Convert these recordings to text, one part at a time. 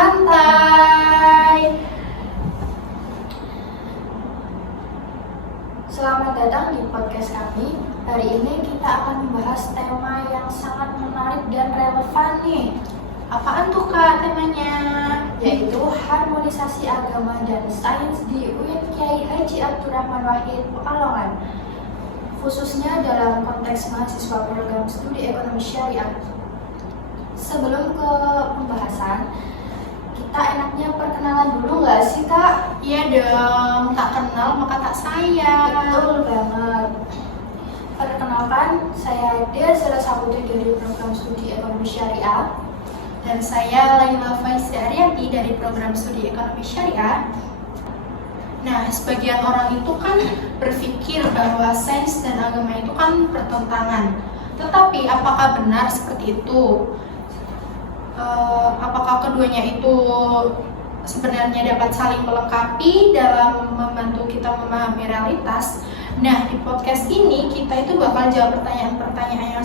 santai. Selamat datang di podcast kami. Hari ini kita akan membahas tema yang sangat menarik dan relevan nih. Apaan tuh Kak temanya? Yaitu harmonisasi agama dan sains di UIN Kyai Haji Abdurrahman Wahid Pekalongan, khususnya dalam konteks mahasiswa program studi ekonomi syariah. Sebelum ke pembahasan, kita enaknya perkenalan dulu nggak sih Kak? Iya dong, tak kenal maka tak sayang. Betul banget. Perkenalkan, saya Dia, salah satu dari program studi ekonomi syariah. Dan saya Laila Faizia Ariyanti dari program studi ekonomi syariah. Nah, sebagian orang itu kan berpikir bahwa sains dan agama itu kan bertentangan. Tetapi apakah benar seperti itu? Apakah keduanya itu sebenarnya dapat saling melengkapi dalam membantu kita memahami realitas? Nah, di podcast ini kita itu bakal jawab pertanyaan-pertanyaan yang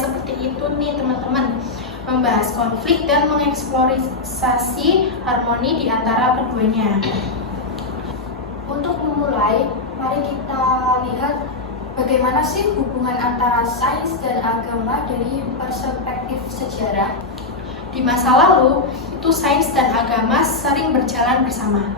seperti itu nih teman-teman, membahas konflik dan mengeksplorasi harmoni di antara keduanya. Untuk memulai, mari kita lihat bagaimana sih hubungan antara sains dan agama dari perspektif sejarah. Di masa lalu, itu sains dan agama sering berjalan bersama.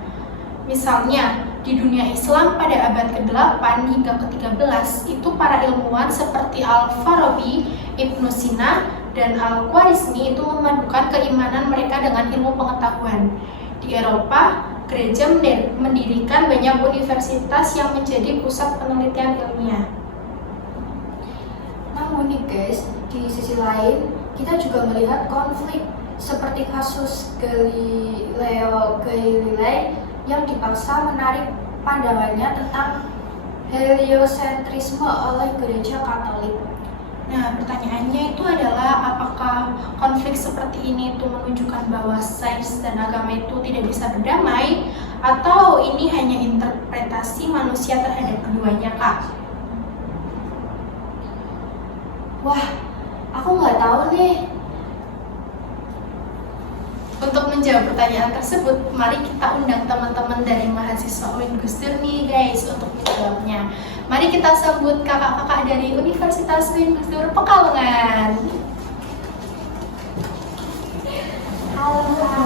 Misalnya, di dunia Islam pada abad ke-8 hingga ke-13, itu para ilmuwan seperti Al-Farabi, Ibnu Sina, dan Al-Khwarizmi itu memadukan keimanan mereka dengan ilmu pengetahuan. Di Eropa, gereja mendirikan banyak universitas yang menjadi pusat penelitian ilmiah. Namun nih guys, di sisi lain, kita juga melihat konflik seperti kasus Galileo Galilei yang dipaksa menarik pandangannya tentang heliosentrisme oleh gereja Katolik. Nah, pertanyaannya itu adalah apakah konflik seperti ini itu menunjukkan bahwa sains dan agama itu tidak bisa berdamai, atau ini hanya interpretasi manusia terhadap keduanya, Kak? Wah, aku nggak tahu nih. Untuk menjawab pertanyaan tersebut, mari kita undang teman-teman dari mahasiswa UIN Gusdur nih guys untuk menjawabnya. Mari kita sambut kakak-kakak dari Universitas UIN Gusdur Pekalongan. Halo Kak.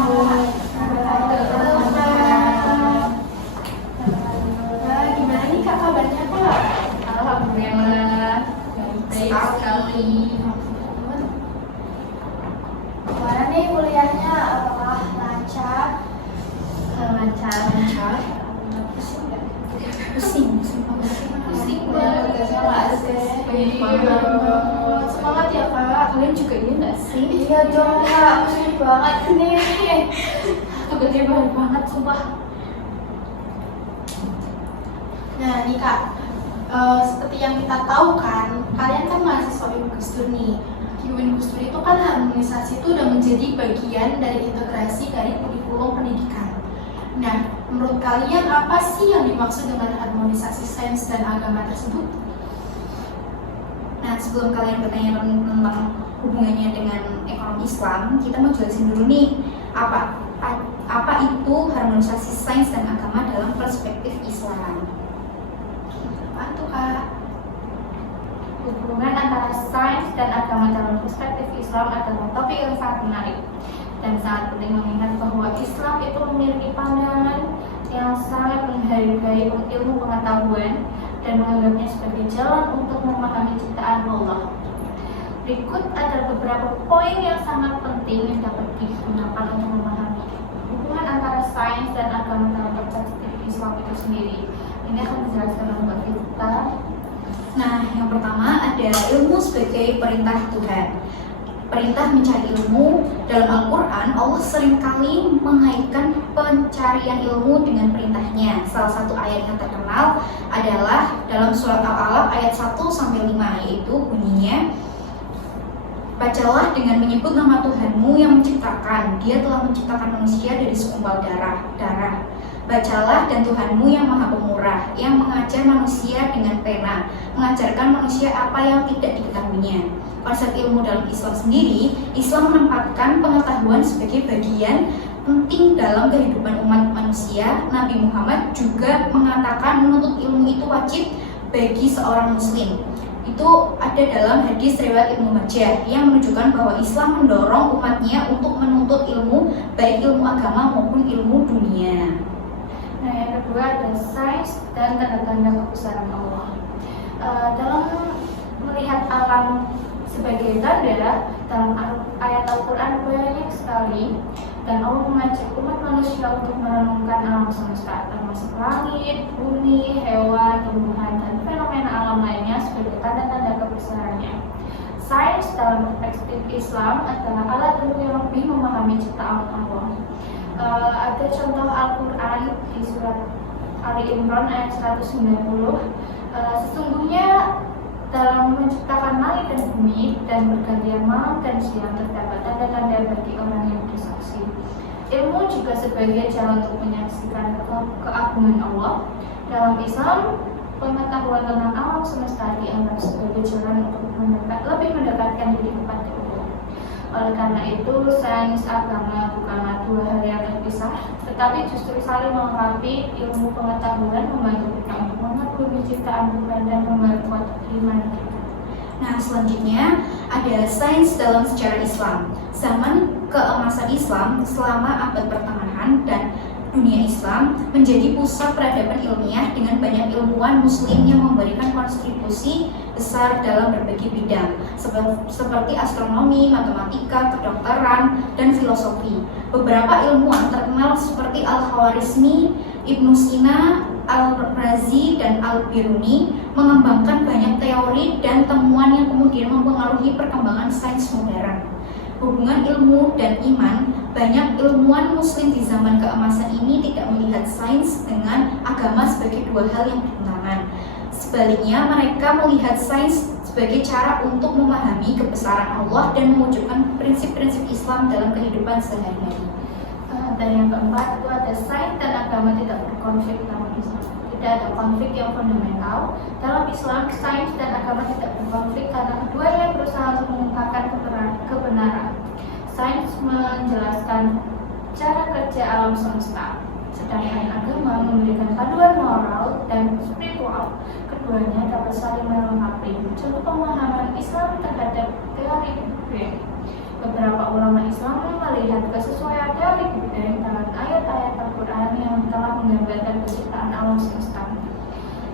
Nah, gimana nih kak kabarnya Kak? Alhamdulillah, baik sekali. Gimana nih kuliahnya? Apakah lancar? Lancar. Pusing nggak? Pusing banget. Semangat ya kak. Kalian juga ini nggak sih? Iya dong Kak, pusing banget nih. Tugasnya banyak banget, sumpah. Nah nih kak, seperti yang kita tahu kan, kalian kan mahasiswa UIN Gusdur nih. Di UIN Gusdur itu kan harmonisasi itu udah menjadi bagian dari integrasi dari kurikulum pendidikan. Nah, menurut kalian apa sih yang dimaksud dengan harmonisasi sains dan agama tersebut? Nah, sebelum kalian bertanya tentang hubungannya dengan ekonomi Islam, kita mau jelasin dulu nih apa itu harmonisasi sains dan agama dalam perspektif Islam. Apa tuh kak? Hubungan antara sains dan agama dalam perspektif Islam adalah topik yang sangat menarik dan sangat penting, mengingat bahwa Islam itu memiliki pandangan yang sangat menghargai ilmu pengetahuan dan menganggapnya sebagai jalan untuk memahami ciptaan Allah. Berikut ada beberapa poin yang sangat penting yang dapat digunakan untuk memahami hubungan antara sains dan agama dalam perspektif Islam itu sendiri. Ini akan dijelaskan oleh Mbak Vita. Nah, yang pertama ada ilmu sebagai perintah Tuhan. Perintah mencari ilmu dalam Al-Quran, Allah seringkali mengaitkan pencarian ilmu dengan perintahnya. Salah satu ayat yang terkenal adalah dalam surat Al-Alaq ayat 1-5, yaitu bunyinya, bacalah dengan menyebut nama Tuhanmu yang menciptakan. Dia telah menciptakan manusia dari segumpal darah. Bacalah dan Tuhanmu yang maha pemurah, yang mengajar manusia dengan pena, mengajarkan manusia apa yang tidak diketahuinya. konsep ilmu dalam Islam sendiri, Islam menempatkan pengetahuan sebagai bagian penting dalam kehidupan umat manusia. Nabi Muhammad juga mengatakan menuntut ilmu itu wajib bagi seorang muslim. Itu ada dalam hadis riwayat Ibnu Majah yang menunjukkan bahwa Islam mendorong umatnya untuk menuntut ilmu, baik ilmu agama maupun ilmu dunia. Nah, yang kedua ada sains dan tanda-tanda kebesaran Allah. Dalam melihat alam sebagai tanda, dalam ayat Al-Quran banyak sekali, dan Allah mengajak umat manusia untuk merenungkan alam semesta, termasuk langit, bumi, hewan, tumbuhan, dan fenomena alam lainnya sebagai tanda-tanda kebesarannya. Sains dalam perspektif Islam adalah alat untuk yang lebih memahami ciptaan Allah. Ada contoh Al-Quran di surat Ali Imran ayat 190. Sesungguhnya dalam menciptakan langit dan bumi dan bergantian malam dan siang terdapat tanda-tanda bagi orang yang bersaksi. Ilmu juga sebagai jalan untuk menyaksikan keagungan Allah. Dalam Islam, pengetahuan tentang alam semesta dianggap sebagai jalan untuk lebih mendekatkan diri kepada Allah. Oleh karena itu, sains agama bukanlah dua hal yang terpisah, tetapi justru saling melengkapi. Ilmu pengetahuan membantu kita untuk mengagumi ciptaan Tuhan dan memperkuat iman kita. Nah, selanjutnya ada sains dalam sejarah Islam. Zaman keemasan Islam selama abad pertengahan dan dunia Islam menjadi pusat peradaban ilmiah dengan banyak ilmuwan muslim yang memberikan kontribusi besar dalam berbagai bidang seperti astronomi, matematika, kedokteran, dan filosofi. Beberapa ilmuwan terkenal seperti Al-Khwarizmi, Ibnu Sina, Al-Razi, dan Al-Biruni mengembangkan banyak teori dan temuan yang kemudian mempengaruhi perkembangan sains modern. Hubungan ilmu dan iman, banyak ilmuwan muslim di zaman keemasan ini tidak melihat sains dengan agama sebagai dua hal yang bertentangan. Sebaliknya, mereka melihat sains sebagai cara untuk memahami kebesaran Allah dan mewujudkan prinsip-prinsip Islam dalam kehidupan sehari-hari. Dan yang keempat itu ada sains dan agama tidak berkonflik dalam Islam. Tidak ada konflik yang fundamental. Dalam Islam, sains dan agama tidak berkonflik karena keduanya berusaha untuk mengungkapkan kebenaran. Sains menjelaskan cara kerja alam semesta, sedangkan agama memberikan panduan moral dan spiritual. Keduanya dapat saling melengkapi. Contoh pemahaman Islam terhadap teori Big Bang. Beberapa ulama Islam melihat kesesuaian teori Big Bang dalam ayat-ayat Al-Quran yang telah menggambarkan penciptaan alam semesta.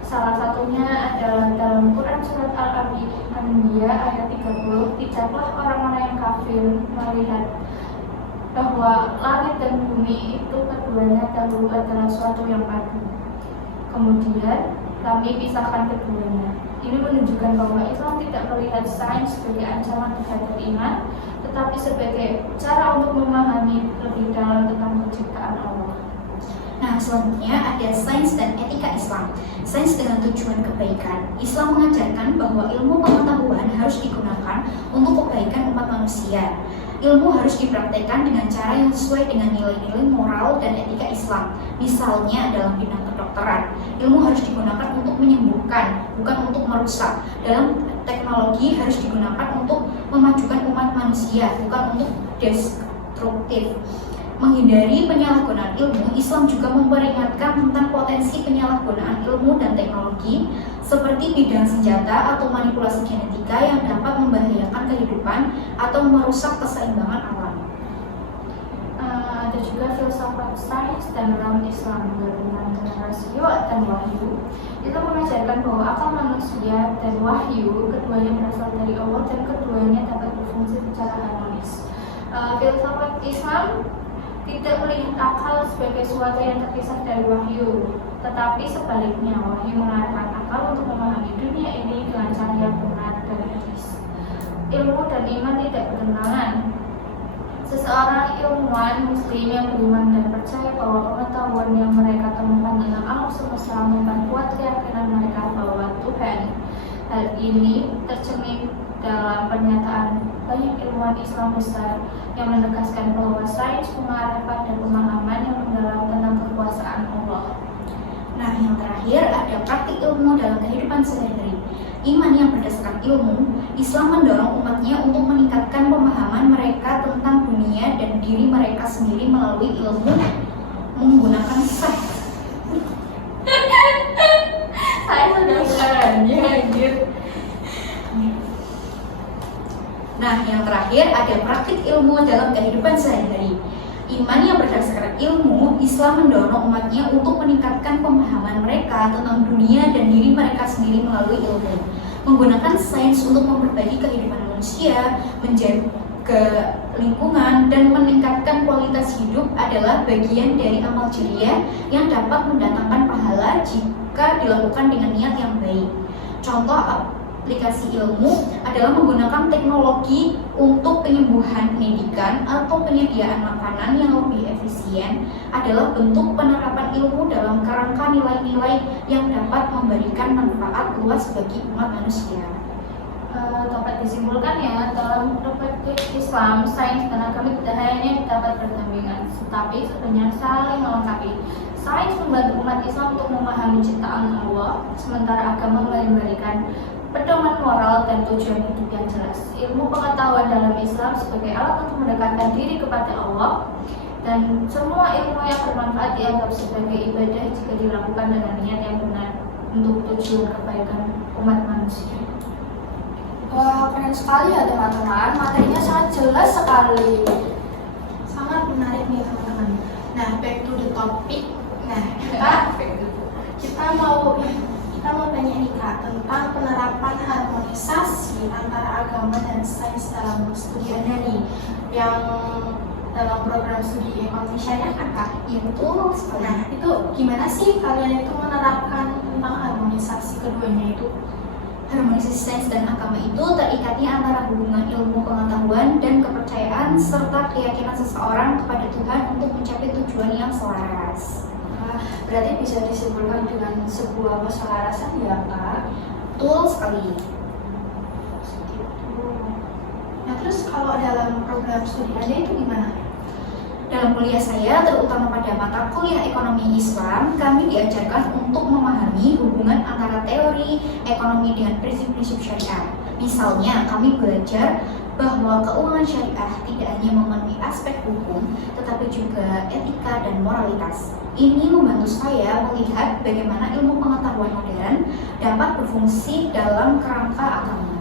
Salah satunya adalah dalam Quran surat Al-Anbiya ayat 30, tidaklah orang-orang yang kafir melihat bahwa langit dan bumi itu keduanya dahulu adalah suatu yang padu. Kemudian kami pisahkan keduanya. Ini menunjukkan bahwa Islam tidak melihat sains sebagai ancaman terhadap iman, tetapi sebagai cara untuk memahami lebih dalam tentang penciptaan Allah. Nah, selanjutnya ada sains dan etika Islam. Sains dengan tujuan kebaikan. Islam mengajarkan bahwa ilmu pengetahuan harus digunakan untuk kebaikan umat manusia. Ilmu harus dipraktekkan dengan cara yang sesuai dengan nilai-nilai moral dan etika Islam. Misalnya dalam bidang kedokteran, ilmu harus digunakan untuk menyembuhkan, bukan untuk merusak. Dalam teknologi harus digunakan untuk memajukan umat manusia, bukan untuk destruktif. Menghindari penyalahgunaan ilmu, Islam juga memperingatkan tentang potensi penyalahgunaan ilmu dan teknologi seperti bidang senjata atau manipulasi genetika yang dapat membahayakan kehidupan atau merusak keseimbangan alam. Ada juga filsafat sains dan dalam Islam berhubungan dengan rasio dan wahyu. Itu mengajarkan bahwa akal manusia dan wahyu keduanya berasal dari Allah dan keduanya dapat berfungsi secara harmonis. Filsafat Islam tidak melihat akal sebagai sesuatu yang terpisah dari wahyu, tetapi sebaliknya wahyu mengarahkan akal untuk memahami dunia ini dengan cara yang benar dan etis. Ilmu dan iman tidak bertentangan. Seseorang ilmuwan muslim yang beriman dan percaya bahwa pengetahuan yang mereka temukan dalam alam semesta memperkuat keyakinan mereka bahwa Tuhan. Hal ini tercermin dalam pernyataan banyak ilmuwan Islam besar yang menegaskan bahwa sains mengarah pada pemahaman yang mendalam tentang kekuasaan Allah. Nah, yang terakhir ada praktik ilmu dalam kehidupan sehari-hari. iman yang berdasarkan ilmu, Islam mendorong umatnya untuk meningkatkan pemahaman mereka tentang dunia dan diri mereka sendiri melalui ilmu menggunakan seks. Saya sudah berani anjir. Nah, yang terakhir ada praktik ilmu dalam kehidupan sehari-hari. Iman yang berdasarkan ilmu, Islam mendorong umatnya untuk meningkatkan pemahaman mereka tentang dunia dan diri mereka sendiri melalui ilmu. Menggunakan sains untuk memperbaiki kehidupan manusia, menjaga lingkungan, dan meningkatkan kualitas hidup adalah bagian dari amal jariah yang dapat mendatangkan pahala jika dilakukan dengan niat yang baik. Contoh aplikasi ilmu adalah menggunakan teknologi untuk penyembuhan pendidikan atau penyediaan makanan yang lebih efisien adalah bentuk penerapan ilmu dalam kerangka nilai-nilai yang dapat memberikan manfaat luas bagi umat manusia. Dapat disimpulkan ya, dalam perspektif Islam, sains dan agama tidak hanya dapat berdampingan, tetapi sebenarnya saling melengkapi. Sains membantu umat Islam untuk memahami ciptaan Allah, sementara agama memberikan pedoman moral dan tujuan hidup yang jelas. Ilmu pengetahuan dalam Islam sebagai alat untuk mendekatkan diri kepada Allah, dan semua ilmu yang bermanfaat dianggap sebagai ibadah jika dilakukan dengan niat yang benar untuk tujuan kebaikan umat manusia. Wah, keren sekali ya teman-teman, materinya sangat jelas sekali. Sangat menarik nih teman-teman. Nah, back to the topic. Nah, kita mau tanya nih Kak tentang penerapan harmonisasi antara agama dan sains dalam studi Anda nih, yang dalam program studi ekonomi syariah kan Kak? Iya betul. Nah, itu gimana sih kalian itu menerapkan tentang harmonisasi keduanya itu? Harmonisasi sains dan agama itu terikatnya antara hubungan ilmu pengetahuan dan kepercayaan serta keyakinan seseorang kepada Tuhan untuk mencapai tujuan yang selaras. Berarti bisa disimpulkan dengan sebuah keselarasan ya Kak? Betul sekali. Nah, terus kalau dalam program studi Anda itu gimana? Dalam kuliah saya, terutama pada mata kuliah ekonomi Islam, kami diajarkan untuk memahami hubungan antara teori ekonomi dengan prinsip-prinsip syariah. Misalnya, kami belajar bahwa keuangan syariah tidak hanya memenuhi aspek hukum, tetapi juga etika dan moralitas. Ini membantu saya melihat bagaimana ilmu pengetahuan modern dapat berfungsi dalam kerangka agama.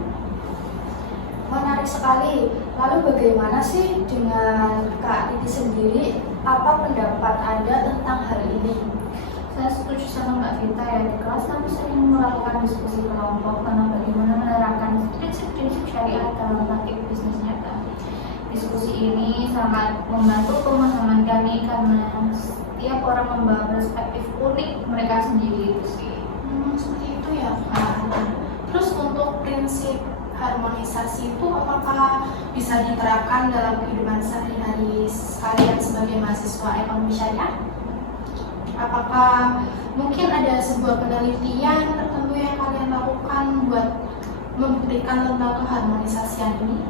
Menarik sekali. Lalu bagaimana sih dengan Kak Titi sendiri? Apa pendapat Anda tentang hal ini? Saya setuju sama Mbak Vita ya, di kelas kami sering melakukan diskusi kelompok tentang bagaimana menerapkan prinsip-prinsip syariah dalam praktik bisnis nyata. Diskusi ini sangat membantu pemahaman kami karena setiap orang membawa perspektif unik mereka sendiri itu sih. Seperti itu ya Kak. Terus untuk prinsip harmonisasi itu apakah bisa diterapkan dalam kehidupan sehari-hari kalian sebagai mahasiswa ekonomi syariah? Apakah mungkin ada sebuah penelitian tertentu yang kalian lakukan buat membuktikan tentang keharmonisasian ini?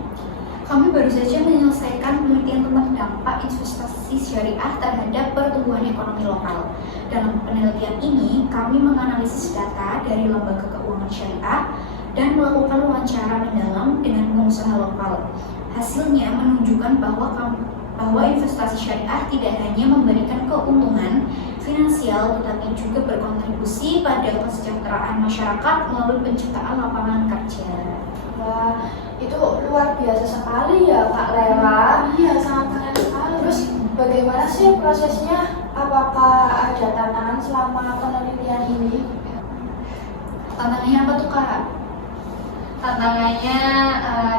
Kami baru saja menyelesaikan penelitian tentang dampak investasi syariah terhadap pertumbuhan ekonomi lokal. Dalam penelitian ini, kami menganalisis data dari lembaga keuangan syariah dan melakukan wawancara mendalam dengan pengusaha lokal. Hasilnya menunjukkan bahwa investasi syariah tidak hanya memberikan keuntungan finansial, tetapi juga berkontribusi pada kesejahteraan masyarakat melalui penciptaan lapangan kerja. Wah, itu luar biasa sekali ya Kak Lela. Iya, sangat menarik sekali. Terus bagaimana sih prosesnya? Apakah ada tantangan selama penelitian ini? Tantangannya apa tuh Kak? Tantangannya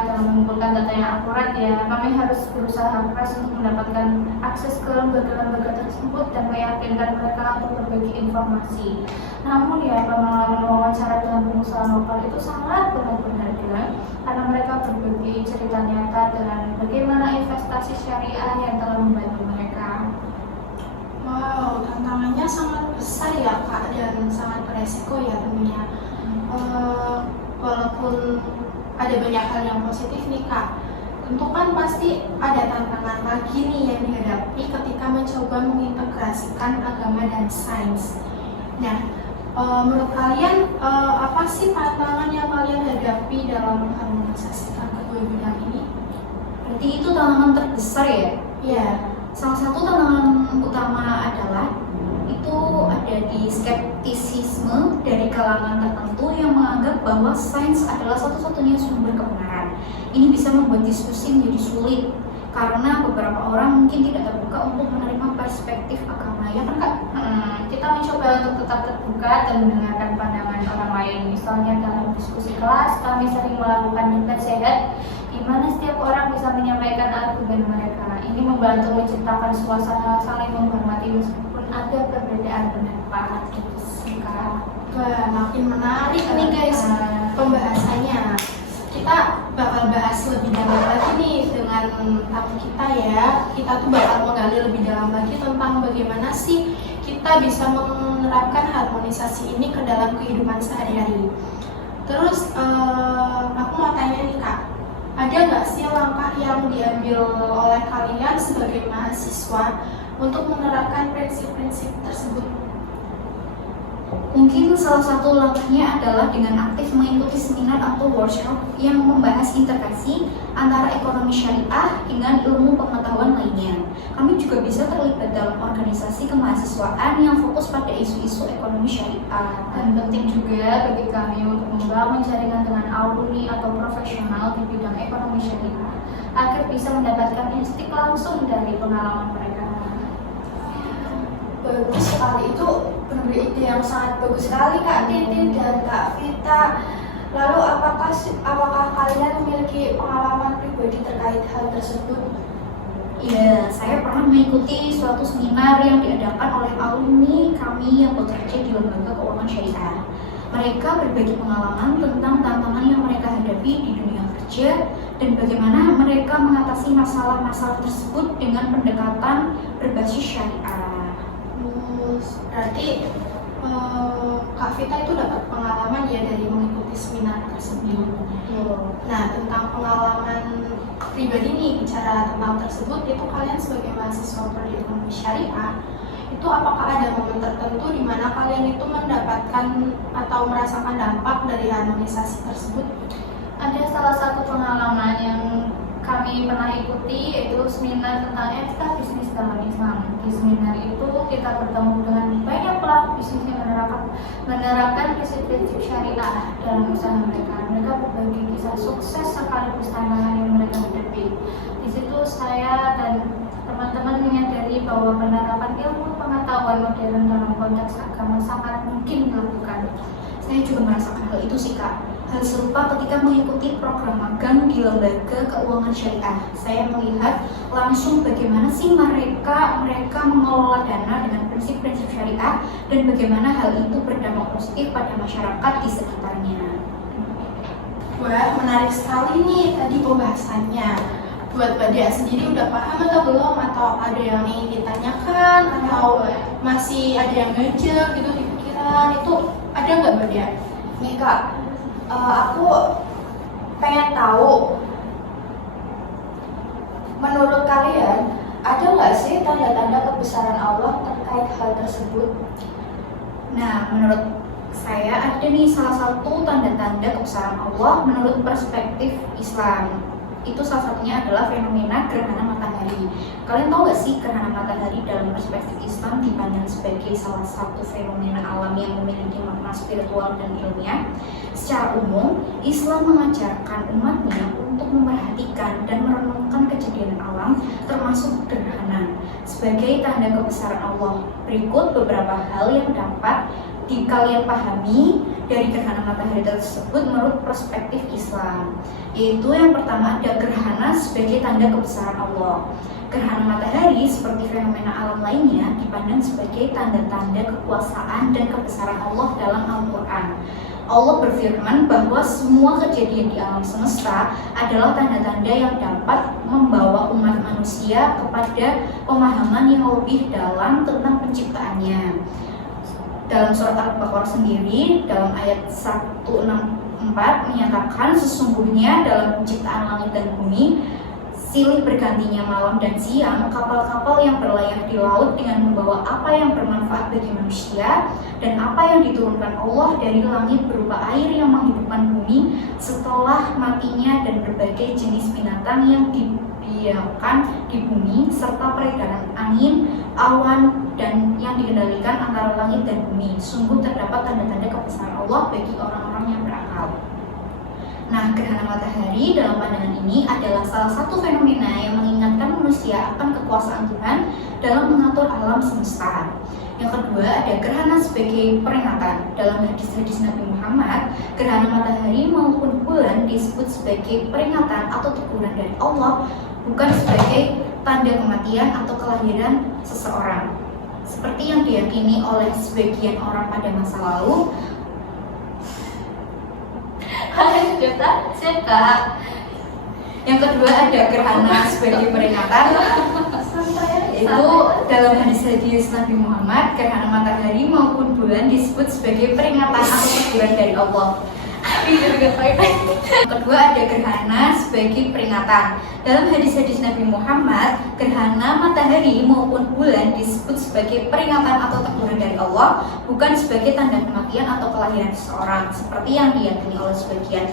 dalam mengumpulkan data yang akurat ya, kami harus berusaha keras untuk mendapatkan akses ke lembaga-lembaga tersebut dan meyakinkan mereka untuk berbagi informasi. Namun ya, pengalaman wawancara dengan pengusaha lokal itu sangat berharga karena mereka berbagi cerita nyata dengan bagaimana investasi syariah yang telah membantu mereka. Wow, tantangannya sangat besar ya Kak, dan sangat beresiko ya tentunya. Walaupun ada banyak hal yang positif nih Kak, tentu kan pasti ada tantangan lagi nih yang dihadapi ketika mencoba mengintegrasikan agama dan sains. Nah, Menurut kalian apa sih tantangan yang kalian hadapi dalam mengharmonisasikan kedua bidang ini? Berarti itu tantangan terbesar ya? Iya. Salah satu tantangan utama adalah itu ada di skeptisisme dari kalangan tertentu yang menganggap bahwa sains adalah satu-satunya sumber kebenaran. Ini bisa membuat diskusi menjadi sulit karena beberapa orang mungkin tidak terbuka untuk menerima perspektif agama, ya kan Kak? Kita mencoba untuk tetap terbuka dan mendengarkan pandangan orang lain. Misalnya dalam diskusi kelas, kami sering melakukan debat sehat di mana setiap orang bisa menyampaikan argumen mereka. Ini membantu menciptakan suasana saling menghormati meskipun ada perbedaan pendapat. Wah, makin menarik nih guys pembahasannya. Kita bakal bahas lebih dalam lagi nih dengan tamu kita ya. Kita tuh bakal menggali lebih dalam lagi tentang bagaimana sih kita bisa menerapkan harmonisasi ini ke dalam kehidupan sehari-hari. Terus aku mau tanya nih Kak, ada nggak sih langkah yang diambil oleh kalian sebagai mahasiswa untuk menerapkan prinsip-prinsip tersebut? Mungkin salah satu langkahnya adalah dengan aktif mengikuti seminar atau workshop yang membahas integrasi antara ekonomi syariah dengan ilmu pengetahuan lainnya. Kami juga bisa terlibat dalam organisasi kemahasiswaan yang fokus pada isu-isu ekonomi syariah. Dan penting juga bagi kami untuk membangun jaringan dengan alumni atau profesional di bidang ekonomi syariah agar bisa mendapatkan insight langsung dari pengalaman mereka. Bagus sekali, itu benar ide yang sangat bagus sekali Kak Titin dan Kak Vita. Lalu apakah kalian memiliki pengalaman pribadi terkait hal tersebut? Iya, saya pernah mengikuti suatu seminar yang diadakan oleh alumni kami yang bekerja di lembaga keuangan syariah. Mereka berbagi pengalaman tentang tantangan yang mereka hadapi di dunia kerja dan bagaimana mereka mengatasi masalah-masalah tersebut dengan pendekatan berbasis syariah. Berarti Kak Vita itu dapat pengalaman ya dari mengikuti seminar tersebut. Nah, tentang pengalaman pribadi nih, bicara tentang tersebut, itu kalian sebagai mahasiswa prodi ekonomi syariah, itu apakah ada momen tertentu di mana kalian itu mendapatkan atau merasakan dampak dari harmonisasi tersebut? Ada salah satu pengalaman yang kami pernah ikuti, yaitu seminar tentang etika bisnis dalam Islam. Di seminar itu kita bertemu dengan banyak pelaku bisnis yang menerapkan prinsip-prinsip syariah dalam usaha mereka. Mereka berbagi kisah sukses sekaligus tantangan yang mereka hadapi. Di situ saya dan teman-teman menyadari bahwa penerapan ilmu pengetahuan modern dalam konteks agama sangat mungkin dilakukan. Saya juga merasakan hal itu sih Kak. Hal serupa ketika mengikuti program magang di lembaga keuangan syariah. Saya melihat langsung bagaimana sih mereka mengelola dana dengan prinsip-prinsip syariah dan bagaimana hal itu berdampak positif pada masyarakat di sekitarnya. Wah, menarik sekali nih tadi pembahasannya. Buat Mbak Dia sendiri udah paham atau belum? Atau ada yang ingin ditanyakan? Atau masih ada yang ngejek gitu di pikiran? Itu ada nggak Mbak Dia? Nih Kak, aku pengen tahu, menurut kalian ada nggak sih tanda-tanda kebesaran Allah terkait hal tersebut? Nah, menurut saya ada nih salah satu tanda-tanda kebesaran Allah menurut perspektif Islam. Itu salah satunya adalah fenomena gerhana matahari. Kalian tahu gak sih gerhana matahari dalam perspektif Islam dipandang sebagai salah satu fenomena alam yang memiliki makna spiritual dan ilmiah? Secara umum, Islam mengajarkan umatnya untuk memperhatikan dan merenungkan kejadian alam termasuk gerhana sebagai tanda kebesaran Allah. Berikut beberapa hal yang dapat kalian pahami dari gerhana matahari tersebut menurut perspektif Islam. Yaitu yang pertama ada gerhana sebagai tanda kebesaran Allah. Gerhana matahari seperti fenomena alam lainnya dipandang sebagai tanda-tanda kekuasaan dan kebesaran Allah dalam Al-Quran. Allah berfirman bahwa semua kejadian di alam semesta adalah tanda-tanda yang dapat membawa umat manusia kepada pemahaman yang lebih dalam tentang penciptaannya. Dalam surat Al-Baqarah sendiri, dalam ayat 164 menyatakan sesungguhnya dalam penciptaan langit dan bumi silih bergantinya malam dan siang, kapal-kapal yang berlayar di laut dengan membawa apa yang bermanfaat bagi manusia, dan apa yang diturunkan Allah dari langit berupa air yang menghidupkan bumi setelah matinya, dan berbagai jenis binatang yang dibiarkan di bumi, serta peredaran angin, awan, dan yang dikendalikan antara langit dan bumi. Sungguh terdapat tanda-tanda kebesaran Allah bagi orang-orang yang berakal. Nah, gerhana matahari dalam pandangan ini adalah salah satu fenomena yang mengingatkan manusia akan kekuasaan Tuhan dalam mengatur alam semesta. Yang kedua, ada gerhana sebagai peringatan. Dalam hadis-hadis Nabi Muhammad, gerhana matahari maupun bulan disebut sebagai peringatan atau teguran dari Allah, bukan sebagai tanda kematian atau kelahiran seseorang. Seperti yang diyakini oleh sebagian orang pada masa lalu. Yang kedua, ada gerhana sebagai peringatan. Itu dalam hadis-hadis Nabi Muhammad, gerhana matahari maupun bulan disebut sebagai peringatan atau teguran dari Allah. Yang kedua, ada gerhana sebagai peringatan. Dalam hadis-hadis Nabi Muhammad, gerhana matahari maupun bulan disebut sebagai peringatan atau teguran dari Allah, bukan sebagai tanda kematian atau kelahiran seseorang, seperti yang diyakini oleh sebagian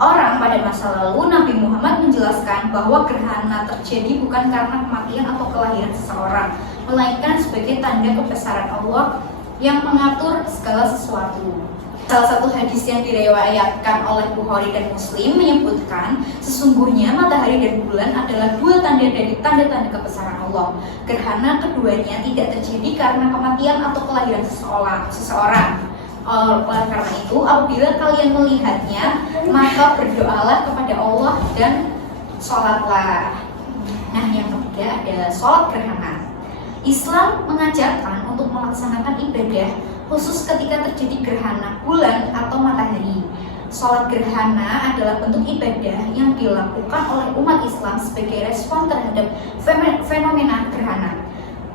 orang pada masa lalu. Nabi Muhammad menjelaskan bahwa gerhana terjadi bukan karena kematian atau kelahiran seseorang, melainkan sebagai tanda kebesaran Allah yang mengatur segala sesuatu. Salah satu hadis yang diriwayatkan oleh Bukhari dan Muslim menyebutkan, sesungguhnya matahari dan bulan adalah dua tanda dari tanda-tanda kebesaran Allah. Gerhana keduanya tidak terjadi karena kematian atau kelahiran seseorang. Oleh karena itu, apabila kalian melihatnya, maka berdoalah kepada Allah dan sholatlah. Nah, yang ketiga ada sholat gerhana. Islam mengajarkan untuk melaksanakan ibadah khusus ketika terjadi gerhana bulan atau matahari. Sholat gerhana adalah bentuk ibadah yang dilakukan oleh umat Islam sebagai respon terhadap fenomena gerhana.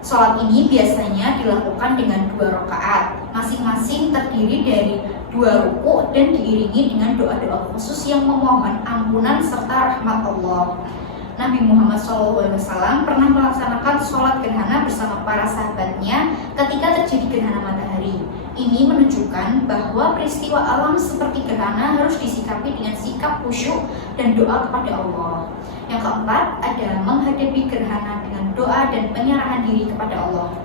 Sholat ini biasanya dilakukan dengan 2 rakaat, masing-masing terdiri dari 2 ruku dan diiringi dengan doa-doa khusus yang memohon ampunan serta rahmat Allah. Nabi Muhammad SAW pernah melaksanakan sholat gerhana bersama para sahabatnya ketika terjadi gerhana matahari. Ini menunjukkan bahwa peristiwa alam seperti gerhana harus disikapi dengan sikap khusyuk dan doa kepada Allah. Yang keempat, ada menghadapi gerhana dengan doa dan penyerahan diri kepada Allah.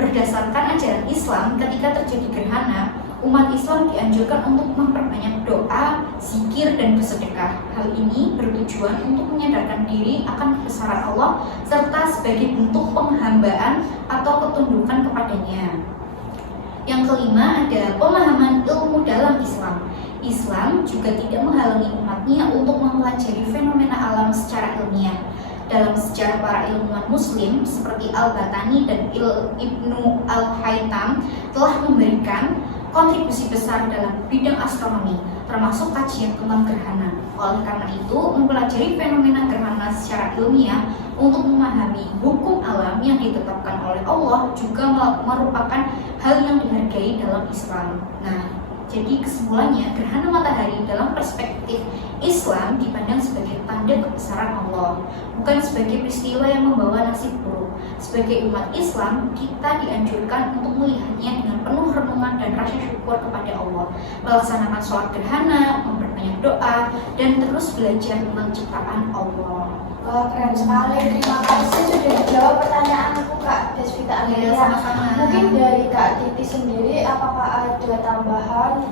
Berdasarkan ajaran Islam, ketika terjadi gerhana, umat Islam dianjurkan untuk memperbanyak doa, zikir, dan bersedekah. Hal ini bertujuan untuk menyadarkan diri akan kebesaran Allah serta sebagai bentuk penghambaan atau ketundukan kepadanya. Yang kelima, ada pemahaman ilmu dalam Islam. Islam juga tidak menghalangi umatnya untuk mempelajari fenomena alam secara ilmiah. Dalam sejarah para ilmuwan Muslim seperti Al-Batani dan Ibnu Al-Haytham telah memberikan kontribusi besar dalam bidang astronomi, termasuk kajian tentang gerhana. Oleh karena itu, mempelajari fenomena gerhana secara ilmiah untuk memahami hukum alam yang ditetapkan oleh Allah juga merupakan hal yang dihargai dalam Islam. Nah, jadi kesimpulannya, gerhana matahari dalam perspektif Islam dipandang sebagai tanda kebesaran Allah, bukan sebagai peristiwa yang membawa nasib buruk. Sebagai umat Islam, kita dianjurkan untuk melihatnya dengan penuh renungan dan rasa syukur kepada Allah, melaksanakan sholat gerhana, memperbanyak doa, dan terus belajar tentang ciptaan Allah. Wah, keren sekali. Terima kasih sudah dijawab pertanyaanku, Kak Desvita Amelia. Sama-sama. Mungkin dari Kak Titi sendiri, apakah ada tambahan?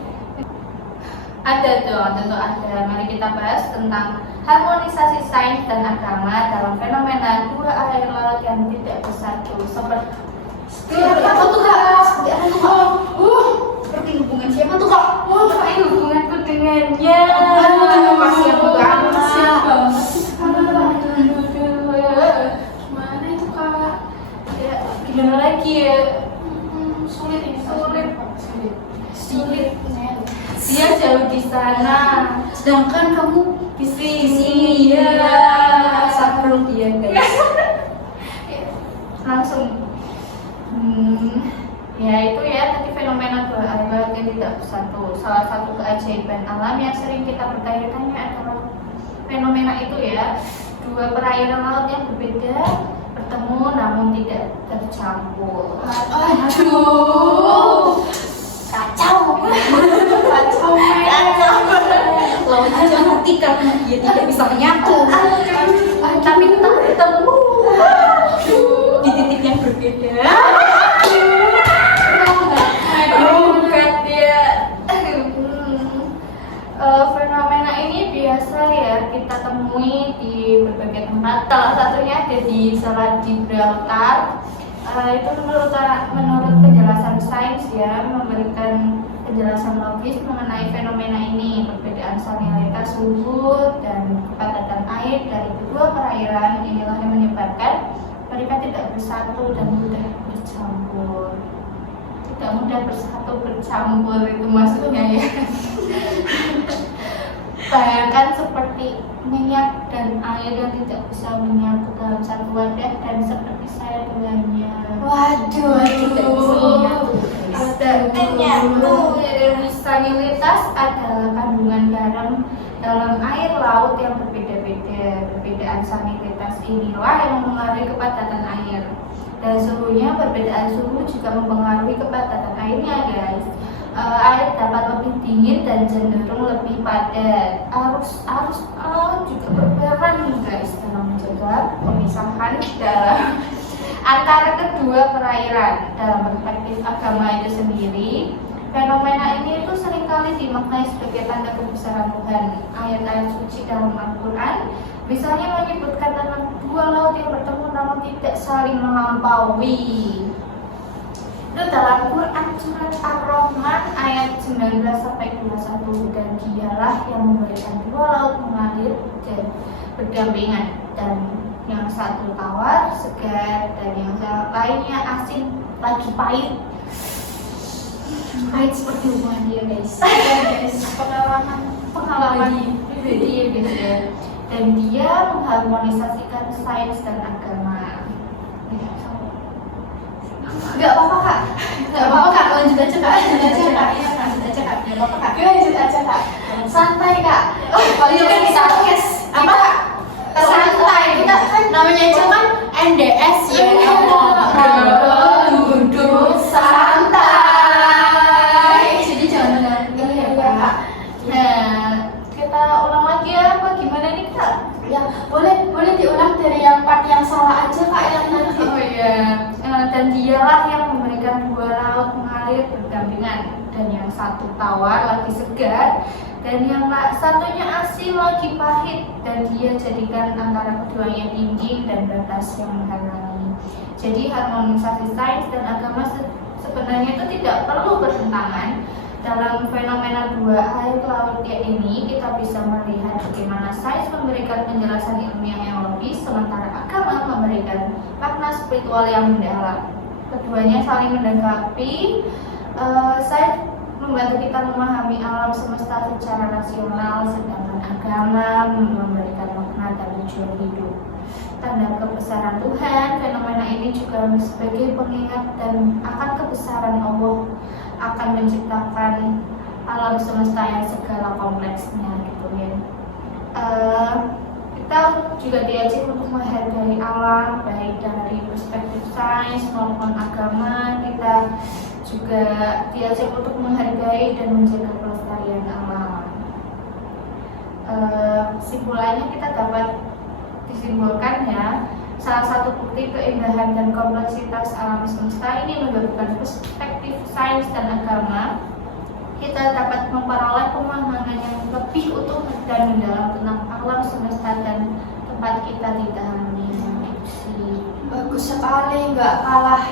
Ada dong, tentu ada. Mari kita bahas tentang harmonisasi sains dan agama dalam fenomena dua air laut yang tidak bersatu. Seperti Apa tuh, Kak? Seperti apa tuh, Kak? Seperti hubungan siapa tuh, Kak? apa ini hubunganku dengannya? Kasihan banget sih. Gimana itu, Kak? Ya, gimana lagi ya? Sulit ini. Sulit. Dia jauh di sana, Sedangkan kamu di di sini. sini ya. Sabar dia, guys. Langsung. Ya itu ya tadi fenomena dua air laut yang tidak bersatu. Salah satu keajaiban alam yang sering kita bertanya-tanya adalah fenomena itu ya, dua perairan laut yang berbeda bertemu namun tidak tercampur. Aduh, Kacau. kacau Laut aja mati karena dia tidak bisa menyatu. Tapi tetap bertemu Di titik yang berbeda. bukan dia. Fenomena ini biasa ya kita temui di berbagai tempat. Salah satunya ada di Selat Gibraltar. Itu menurut penjelasan sains ya, memberikan penjelasan logis mengenai fenomena ini. Perbedaan salinitas suhu dan kepadatan air dari kedua perairan inilah yang menyebabkan mereka tidak bersatu dan mudah bercampur. Tidak mudah bersatu bercampur itu maksudnya ya. Bayangkan seperti minyak dan air yang tidak bisa menyatu dalam satu wadah dan seperti saya dengannya. Waduh. Tidak bisa menyatu. Salinitas adalah kandungan garam dalam air laut yang berbeda-beda. Perbedaan salinitas inilah yang mempengaruhi kepadatan air. Dan suhunya, perbedaan suhu juga mempengaruhi kepadatan airnya, guys. Air dapat lebih dingin dan cenderung lebih padat. Arus laut juga berperan, guys, dalam menjaga pemisahan dalam antara kedua perairan. Dalam perspektif agama itu sendiri, fenomena ini itu seringkali dimaknai sebagai tanda kebesaran Tuhan. Ayat-ayat suci dalam Al-Quran misalnya menyebutkan tentang dua laut yang bertemu namun tidak saling melampaui. Itu dalam Quran surat Ar-Rahman ayat 19-21, dan dialah yang memberikan dua laut mengalir dan berdampingan, dan yang satu tawar, segar, dan yang lainnya asin lagi pahit. Pahit seperti hubungan dia, guys. Pengalaman pribadi ya, dan dia mengharmonisasikan sains dan agama. Enggak apa-apa, Kak. Gak apa-apa Kak, lanjut aja Kak. Lanjut aja Kak. Lanjut aja Kak. Gak apa-apa Kak. Lanjut aja, Kak. Santai, Kak. Kalau Yuk, kita kita podcast apa? santai, kita kan namanya aja kan NDS ya. Duduk santai. Jadi jangan mengganggu ya Kak. Nah, kita ulang lagi ya, apa gimana nih Kak? Ya, boleh diulang dari yang part yang salah aja, Kak, yang tadi. Oh iya, dan dialah yang memberikan dua laut mengalir berdampingan, dan yang satu tawar lagi segar, dan yang satunya asin lagi pahit, dan dia jadikan antara keduanya dinding dan batas yang menghalangi. Jadi harmonisasi sains dan agama sebenarnya itu tidak perlu bertentangan. Dalam fenomena dua air laut ini, kita bisa melihat bagaimana sains memberikan penjelasan ilmiah yang logis, sementara agama memberikan makna spiritual yang mendalam. Keduanya saling melengkapi. Sains membantu kita memahami alam semesta secara rasional, sedangkan agama memberikan makna dan tujuan hidup. Tanda kebesaran Tuhan, fenomena ini juga sebagai pengingat dan akan kebesaran Allah akan menciptakan alam semesta yang segala kompleksnya gitu ya. Kita juga diajak untuk menghargai alam baik dari perspektif sains maupun agama. Kita juga diajak untuk menghargai dan menjaga pelestarian alam. Kesimpulannya kita dapat disimpulkan ya, salah satu bukti keindahan dan kompleksitas alam semesta ini menggabungkan perspektif sains dan agama. Kita dapat memperoleh pemahaman yang lebih utuh dan mendalam tentang alam semesta dan tempat kita di dalamnya. Bagus sekali, nggak kalah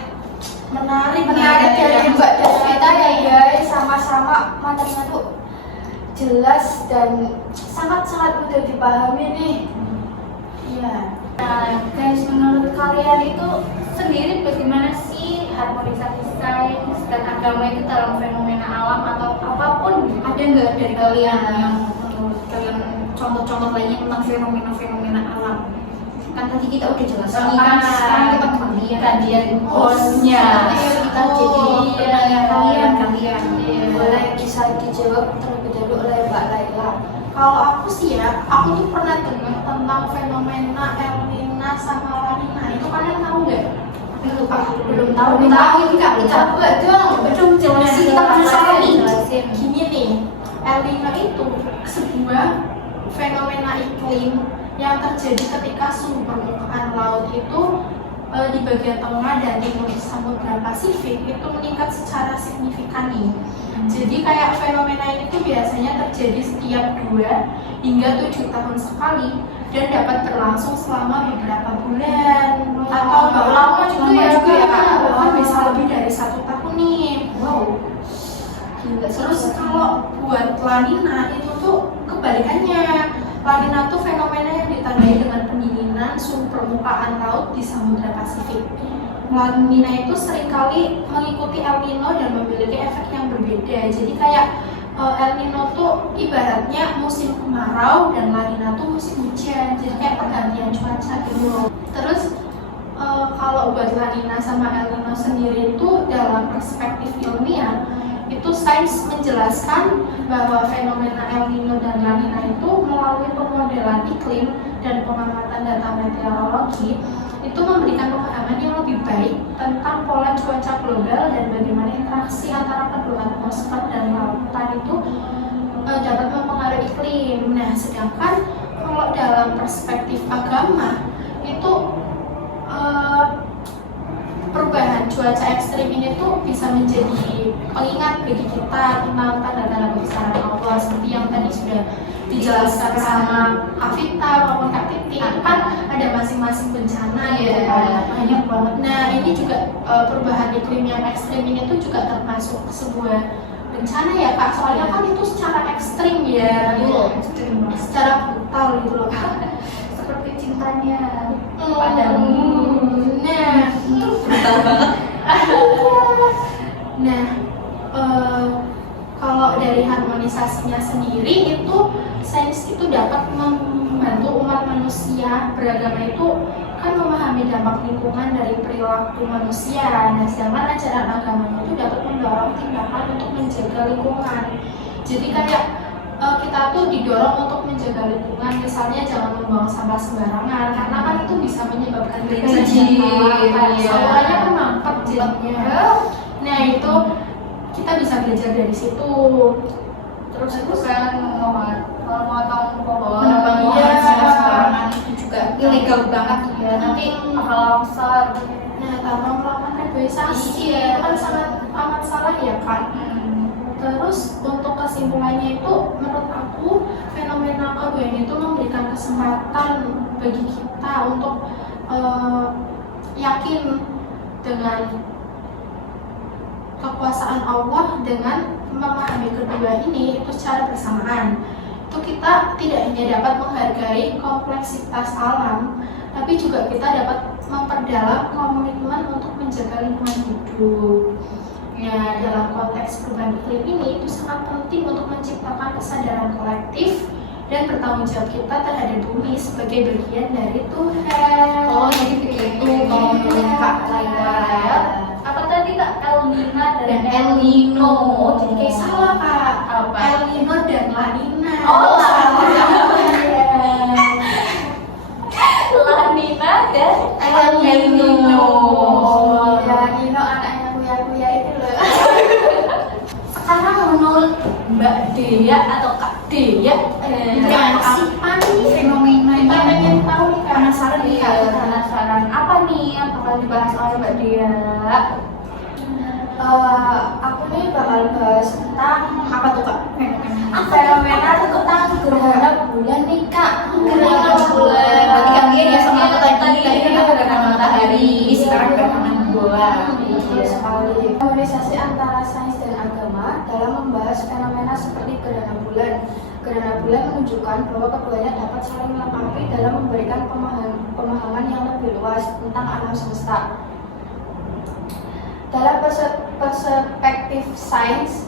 menarik dari Mbak Devita ya guys. Sama-sama materinya tuh jelas dan sangat-sangat mudah dipahami nih. Iya. Nah, guys, menurut kalian itu sendiri bagaimana sih harmonisasi sains dan agama itu dalam fenomena alam atau apapun? Ada nggak dari kalian yang menurut kalian contoh-contoh lainnya tentang fenomena-fenomena alam? Kan tadi kita udah jelasin nih kan, sekarang kita kalian hostnya. Ayo kita jadi penanya kalian. Boleh bisa dijawab terlebih dahulu oleh Mbak Laila. Kalau aku sih ya, aku tuh pernah dengar tentang fenomena El Nino sama La Nina. Itu kalian tahu nggak? Belum tahu nih Kak. Coba dong. Jelasin kita penasaran nih. Gini nih, El Nino itu sebuah fenomena iklim yang terjadi ketika suhu permukaan laut itu di bagian tengah dan timur Samudra Pasifik itu meningkat secara signifikan nih. Jadi kayak fenomena ini tuh biasanya terjadi setiap 2 hingga 7 tahun sekali dan dapat berlangsung selama beberapa bulan atau lama juga ya, Kak. bahkan bisa lebih dari 1 tahun nih. Wow. Terus kalau buat La Nina itu tuh kebalikannya. La Nina tuh fenomena yang ditandai dengan pendinginan suhu permukaan laut di Samudra Pasifik. La Nina itu seringkali mengikuti El Nino dan memiliki efek yang berbeda. Jadi kayak El Nino tuh ibaratnya musim kemarau dan La Nina tuh musim hujan. Jadi kayak pergantian cuaca gitu. Terus kalau buat La Nina sama El Nino sendiri itu dalam perspektif ilmiah itu sains menjelaskan bahwa fenomena El Nino dan La Nina itu melalui pemodelan iklim dan pengamatan data meteorologi itu memberikan pemahaman yang lebih baik tentang pola cuaca global dan bagaimana interaksi antara kedua atmosfer dan lautan itu dapat mempengaruhi iklim. Nah, sedangkan kalau dalam perspektif agama itu perubahan cuaca ekstrim ini tuh bisa menjadi pengingat bagi kita tentang tanda-tanda kebesaran Allah seperti yang tadi sudah dijelaskan sama Afita maupun Kak Titi. Itu kan ada masing-masing bencana ya, banyak banget. Nah, ini juga perubahan iklim yang ekstrim ini tuh juga termasuk sebuah bencana ya Kak, soalnya kan itu secara ekstrim ya, Ekstrim. secara brutal gitu loh Kak. Seperti cintanya padamu. Nah, Brutal banget. Nah, kalau dari harmonisasinya sendiri itu sains itu dapat membantu umat manusia beragama itu kan memahami dampak lingkungan dari perilaku manusia. Nah, sedangkan ajaran agamanya itu dapat mendorong tindakan untuk menjaga lingkungan. Jadi kayak kita tuh didorong untuk menjaga lingkungan, misalnya jangan membuang sampah sembarangan karena kan itu bisa menyebabkan Banjir. salurannya kan mampet jadinya. Nah, itu kita bisa belajar dari situ. terus itu kan memotong pohon, Menebang Iya. pohon sembarangan itu juga ilegal banget ya nanti bakal longsor. Nah, tanpa melakukan reboisasi Iya. itu kan sangat amat salah ya kan. Terus untuk kesimpulannya itu menurut aku fenomena kedua ini itu memberikan kesempatan bagi kita untuk yakin dengan kekuasaan Allah dengan memahami kedua ini itu secara bersamaan. Itu kita tidak hanya dapat menghargai kompleksitas alam, tapi juga kita dapat memperdalam komitmen untuk menjaga lingkungan hidup. Ya, dalam konteks perubahan iklim ini itu sangat penting untuk menciptakan kesadaran kolektif dan bertanggung jawab kita terhadap bumi sebagai bagian dari Tuhan. Oh, jadi begitu kalau menurut Kak Laila. Apa tadi Kak? El Nino Dan El Nino. Oh, jadi kayak salah Kak. Apa? El Nino dan La Nina. Oh, La Nina. Iya. La Nina dan El Nino. Ya, Nino anaknya kuya-kuya itu loh. sekarang menurut Mbak Dea atau Kak Dea Yang apa nih? Fenomenanya Kita pengen tahu nih Kak. penasaran nih Kak. penasaran apa nih yang bakal dibahas oleh Mbak Dea? Aku nih bakal bahas tentang Apa tuh Kak? fenomena tentang gerhana bulan nih Kak. Gerhana bulan. Berarti kan dia sama aku tadi kan aku gerhana matahari, sekarang gerhana bulan. Betul sekali. Harmonisasi antara sains dan agama dalam membahas fenomena seperti gerhana bulan. Gerhana bulan menunjukkan bahwa keduanya dapat saling melengkapi dalam memberikan pemahaman yang lebih luas tentang alam semesta. Dalam perspektif sains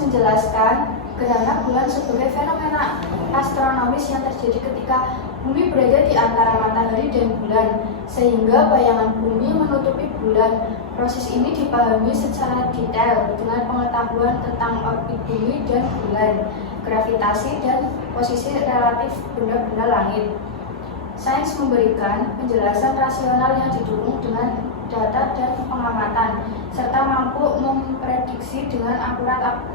menjelaskan gerhana bulan sebagai fenomena astronomis yang terjadi ketika bumi berada di antara matahari dan bulan, sehingga bayangan bumi menutupi bulan bulan. Proses ini dipahami secara detail dengan pengetahuan tentang orbit bumi dan bulan, gravitasi dan posisi relatif benda-benda langit. Sains memberikan penjelasan rasional yang didukung dengan data dan pengamatan, serta mampu memprediksi dengan akurat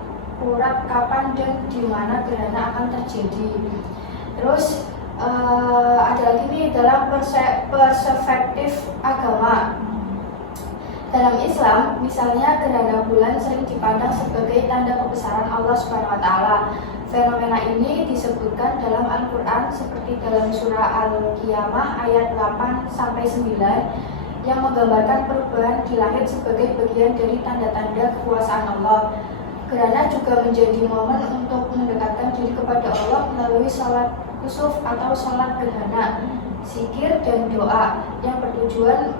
kapan dan di mana gerhana akan terjadi. Terus ada lagi nih dalam perspektif agama. Dalam Islam, misalnya gerhana bulan sering dipandang sebagai tanda kebesaran Allah Subhanahu wa taala. Fenomena ini disebutkan dalam Al-Qur'an seperti dalam surah Al-Qiyamah ayat 8 sampai 9 yang menggambarkan perubahan di langit sebagai bagian dari tanda-tanda kekuasaan Allah. Gerhana juga menjadi momen untuk mendekatkan diri kepada Allah melalui sholat kusuf atau sholat gerhana, zikir dan doa yang bertujuan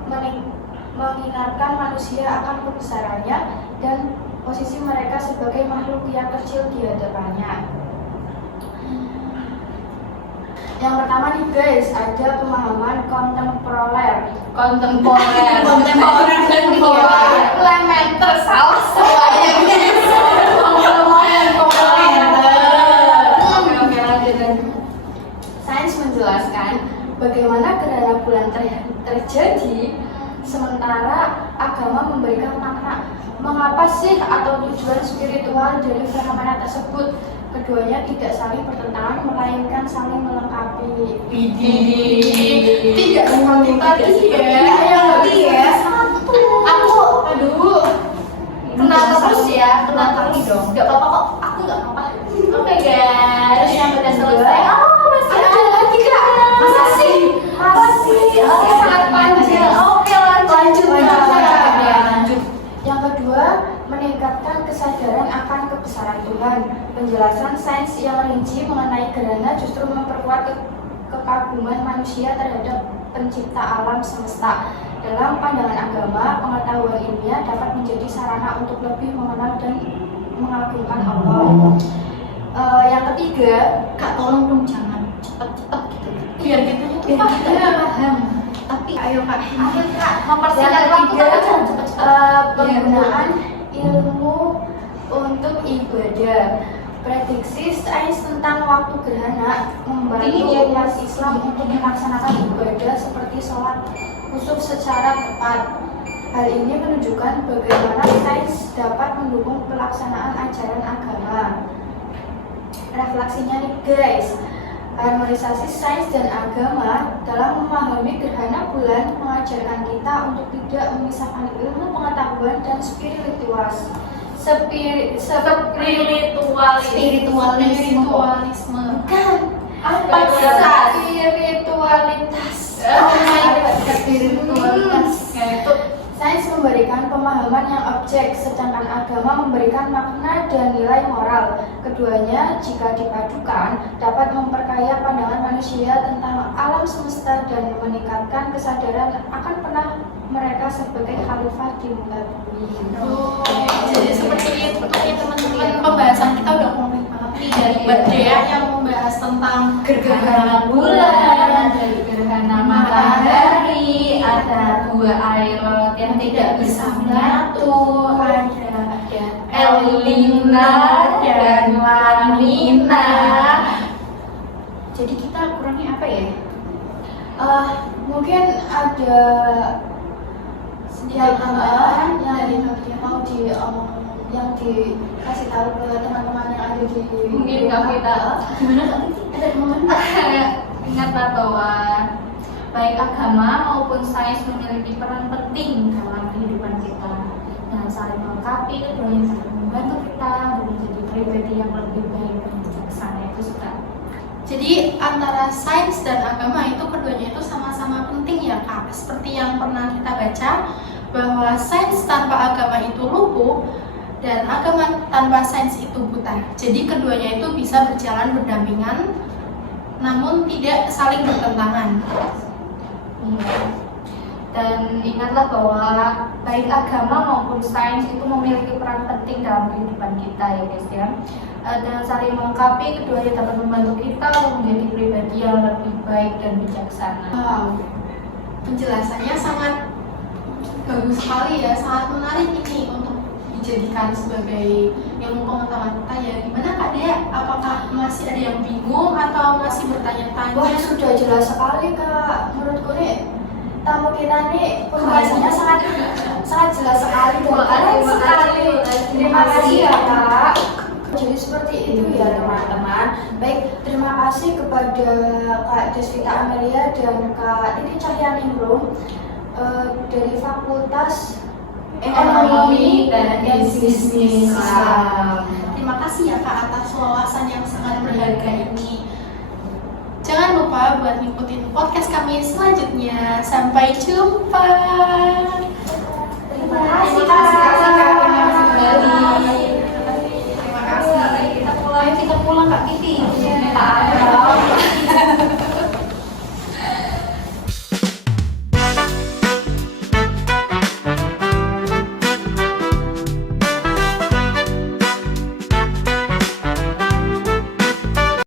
mengingatkan manusia akan kebesarannya dan posisi mereka sebagai makhluk yang kecil di hadapannya. Yang pertama nih guys, ada pemahaman kontemporer Komplementer salah semuanya guys. Sains menjelaskan bagaimana gerhana bulan terjadi, sementara agama memberikan makna mengapa sih atau tujuan spiritual dari fenomena tersebut. Keduanya tidak saling bertentangan melainkan saling melengkapi. Tidak seperti tadi ya. Aduh, kena terus ya, kena terus dong. Gak apa-apa kok, aku gak apa-apa. Oke guys, yang udah selesai. Masih ada lagi kak? Masih. Sangat panjang. Oke, lanjut. Yang kedua, meningkatkan kesadaran akan kebesaran Tuhan. Penjelasan sains yang rinci mengenai gerhana justru memperkuat kekaguman manusia terhadap pencipta alam semesta. Dalam pandangan agama, pengetahuan ilmiah dapat menjadi sarana untuk lebih mengenal dan mengagungkan Allah. Yang ketiga, Kak tolong dong jangan cepet-cepet gitu. Biar kita tuh Biar kita paham. Tapi ayo kak. mempersingkat waktu tapi jangan cepet-cepet. Penggunaan ilmu untuk ibadah. Prediksi sains tentang waktu gerhana membantu umat Islam untuk melaksanakan ibadah seperti sholat kusuf secara tepat. Hal ini menunjukkan bagaimana sains dapat mendukung pelaksanaan ajaran agama. Refleksinya nih guys, harmonisasi sains dan agama dalam memahami gerhana bulan mengajarkan kita untuk tidak memisahkan ilmu pengetahuan dan spiritualisme. Bukan. Apa Spiritualitas. spiritualitas? Ya itu Sains memberikan pemahaman yang objek, sedangkan agama memberikan makna dan nilai moral. Keduanya, jika dipadukan, dapat memperkaya pandangan manusia tentang alam semesta dan meningkatkan kesadaran akan peran mereka sebagai khalifah di muka bumi. jadi seperti itu ya teman-teman, pembahasan kita udah komplit banget nih dari Mbak Dea yang membahas tentang gerhana bulan, dari gerhana matahari, ada dua air laut yang tidak bisa menyatu, ada El Nina dan La Nina. Jadi kita kurangnya apa ya? Mungkin ada yang tambahan yang mau yang dikasih tahu ke teman-teman yang ada di Mungkin nggak kita Gimana Kak Titi? Ada teman? ingatlah bahwa baik agama maupun sains memiliki peran penting dalam kehidupan kita dan saling melengkapi, keduanya saling membantu kita untuk menjadi pribadi yang lebih baik dan bijaksana. Itu suka. Jadi antara sains dan agama itu keduanya itu sama-sama penting ya Kak. Seperti yang pernah kita baca bahwa sains tanpa agama itu lumpuh dan agama tanpa sains itu buta. Jadi keduanya itu bisa berjalan berdampingan namun tidak saling bertentangan. Iya. Dan ingatlah bahwa baik agama maupun sains itu memiliki peran penting dalam kehidupan kita ya guys ya. Dan saling melengkapi, keduanya dapat membantu kita untuk menjadi pribadi yang lebih baik dan bijaksana. Wow, penjelasannya sangat Bagus sekali ya, sangat menarik ini untuk dijadikan sebagai ilmu pengetahuan kita ya. Gimana Kak Dea? Apakah masih ada yang bingung atau masih bertanya-tanya? Wah, sudah jelas sekali Kak. Menurutku nih tamu kita nih pembahasannya sangat jelas sekali dan keren sekali. Terima kasih ya Kak. Jadi seperti itu ya teman-teman. Baik, terima kasih kepada Kak Desvita Amelia dan Kak Titi Cahyaningrum dari Fakultas Ekonomi dan Bisnis Islam. Terima kasih ya Kak atas wawasan yang sangat berharga ini. Jangan lupa buat ngikutin podcast kami selanjutnya. Sampai jumpa.